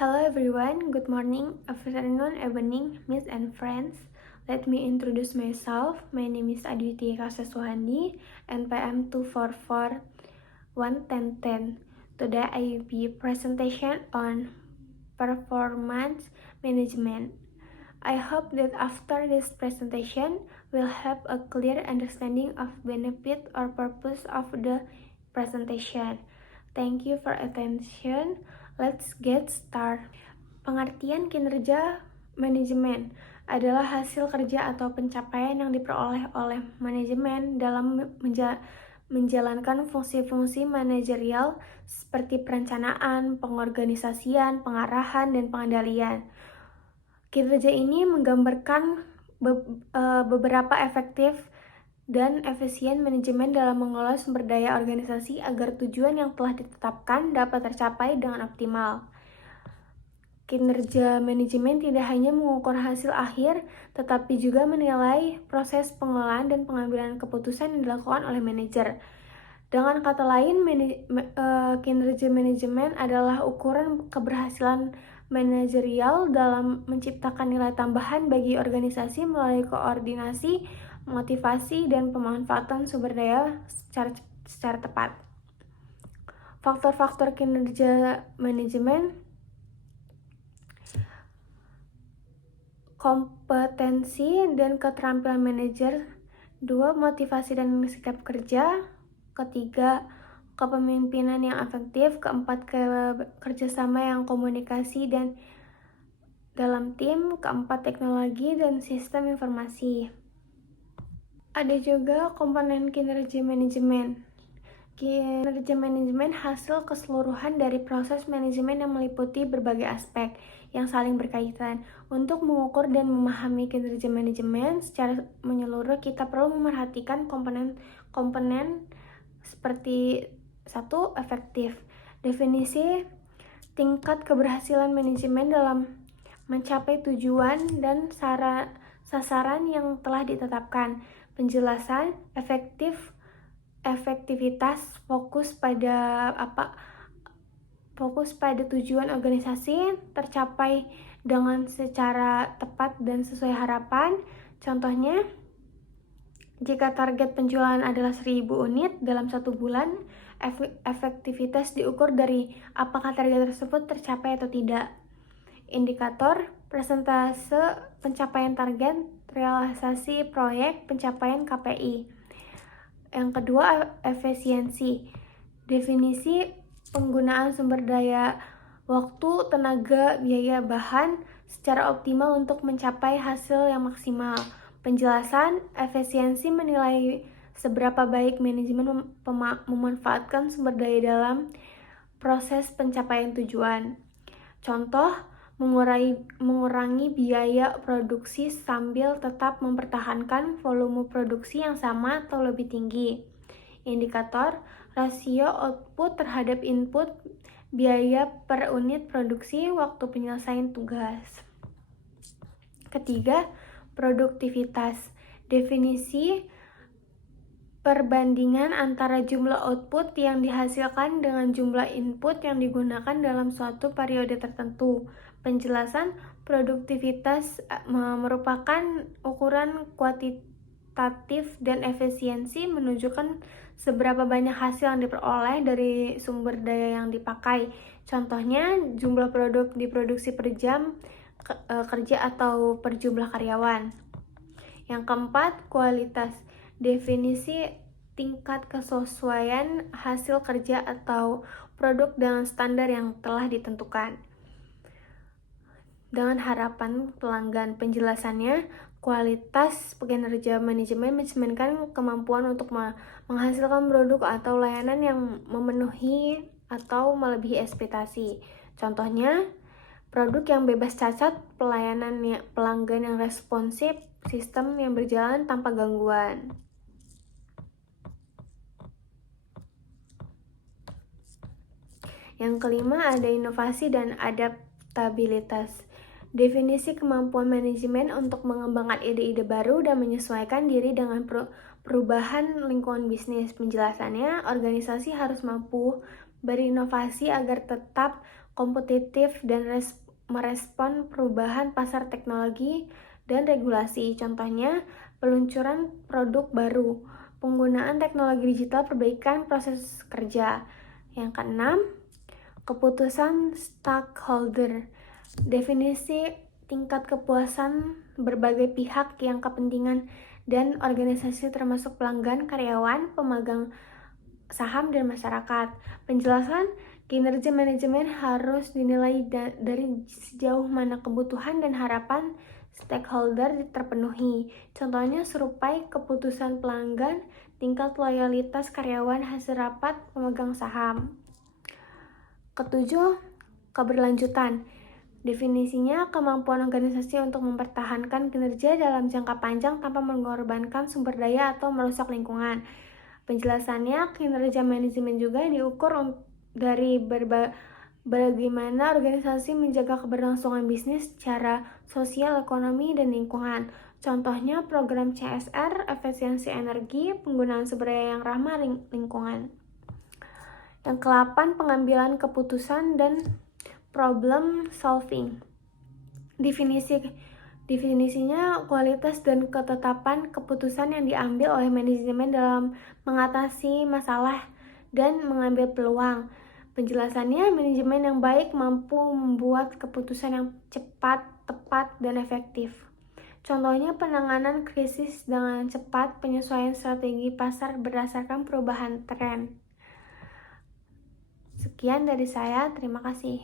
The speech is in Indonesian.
Hello everyone, good morning, afternoon, evening, mates and friends. Let me introduce myself. My name is Adwiti Kasasuhandi and PM 244-11010. Today I will be presentation on performance management. I hope that after this presentation will have a clear understanding of benefit or purpose of the presentation. Thank you for attention. Let's get started. Pengertian kinerja manajemen adalah hasil kerja atau pencapaian yang diperoleh oleh manajemen dalam menjalankan fungsi-fungsi manajerial seperti perencanaan, pengorganisasian, pengarahan, dan pengendalian. Kinerja ini menggambarkan beberapa efektif dan efisien manajemen dalam mengelola sumber daya organisasi agar tujuan yang telah ditetapkan dapat tercapai dengan optimal. Kinerja manajemen tidak hanya mengukur hasil akhir, tetapi juga menilai proses pengelolaan dan pengambilan keputusan yang dilakukan oleh manajer. Dengan kata lain, kinerja manajemen adalah ukuran keberhasilan manajerial dalam menciptakan nilai tambahan bagi organisasi melalui koordinasi, motivasi, dan pemanfaatan sumber daya secara tepat. Faktor-faktor kinerja manajemen: kompetensi dan keterampilan manajer. 2. Motivasi dan sikap kerja. 3. Kepemimpinan yang efektif. 4. Kerjasama yang komunikasi dan dalam tim. 4. Teknologi dan sistem informasi. Ada juga komponen kinerja manajemen. Kinerja manajemen hasil keseluruhan dari proses manajemen yang meliputi berbagai aspek yang saling berkaitan. Untuk mengukur dan memahami kinerja manajemen secara menyeluruh, kita perlu memerhatikan komponen seperti 1. Efektif. Definisi tingkat keberhasilan manajemen dalam mencapai tujuan dan sasaran yang telah ditetapkan. Penjelasan: efektivitas fokus pada tujuan organisasi tercapai dengan secara tepat dan sesuai harapan. Contohnya, jika target penjualan adalah 1000 unit dalam 1 bulan, efektivitas diukur dari apakah target tersebut tercapai atau tidak. Indikator: persentase pencapaian target, realisasi proyek, pencapaian KPI. Yang kedua, efisiensi. Definisi penggunaan sumber daya waktu, tenaga, biaya, bahan secara optimal untuk mencapai hasil yang maksimal. Penjelasan: efisiensi menilai seberapa baik manajemen memanfaatkan sumber daya dalam proses pencapaian tujuan. Contoh: mengurangi biaya produksi sambil tetap mempertahankan volume produksi yang sama atau lebih tinggi. Indikator: rasio output terhadap input, biaya per unit produksi, waktu penyelesaian tugas. Ketiga, produktivitas. Definisi perbandingan antara jumlah output yang dihasilkan dengan jumlah input yang digunakan dalam suatu periode tertentu. Penjelasan: produktivitas merupakan ukuran kuantitatif dan efisiensi menunjukkan seberapa banyak hasil yang diperoleh dari sumber daya yang dipakai. Contohnya, jumlah produk diproduksi per jam kerja atau per jumlah karyawan. Yang keempat, kualitas. Definisi tingkat kesesuaian hasil kerja atau produk dengan standar yang telah ditentukan dengan harapan pelanggan. Penjelasannya: kualitas kinerja manajemen mencerminkan kemampuan untuk menghasilkan produk atau layanan yang memenuhi atau melebihi ekspektasi. Contohnya, produk yang bebas cacat, pelayanan pelanggan yang responsif, sistem yang berjalan tanpa gangguan. Yang kelima, ada inovasi dan adaptabilitas. Definisi kemampuan manajemen untuk mengembangkan ide-ide baru dan menyesuaikan diri dengan perubahan lingkungan bisnis. Penjelasannya: organisasi harus mampu berinovasi agar tetap kompetitif, dan merespon perubahan pasar teknologi dan regulasi. Contohnya, peluncuran produk baru, penggunaan teknologi digital, perbaikan proses kerja. Yang keenam, keputusan stakeholder. Definisi tingkat kepuasan berbagai pihak yang kepentingan dan organisasi termasuk pelanggan, karyawan, pemegang saham, dan masyarakat. Penjelasan kinerja manajemen harus dinilai dari sejauh mana kebutuhan dan harapan stakeholder terpenuhi. Contohnya serupai keputusan pelanggan, tingkat loyalitas karyawan, hasil rapat pemegang saham. Ketujuh, keberlanjutan. Definisinya kemampuan organisasi untuk mempertahankan kinerja dalam jangka panjang tanpa mengorbankan sumber daya atau merusak lingkungan. Penjelasannya, kinerja manajemen juga diukur dari bagaimana organisasi menjaga keberlangsungan bisnis secara sosial, ekonomi, dan lingkungan. Contohnya program CSR, efisiensi energi, penggunaan sumber daya yang ramah lingkungan. Yang ke-8, pengambilan keputusan dan problem solving. Definisinya kualitas dan ketetapan keputusan yang diambil oleh manajemen dalam mengatasi masalah dan mengambil peluang. Penjelasannya, manajemen yang baik mampu membuat keputusan yang cepat, tepat, dan efektif. Contohnya penanganan krisis dengan cepat, penyesuaian strategi pasar berdasarkan perubahan tren. Sekian dari saya, terima kasih.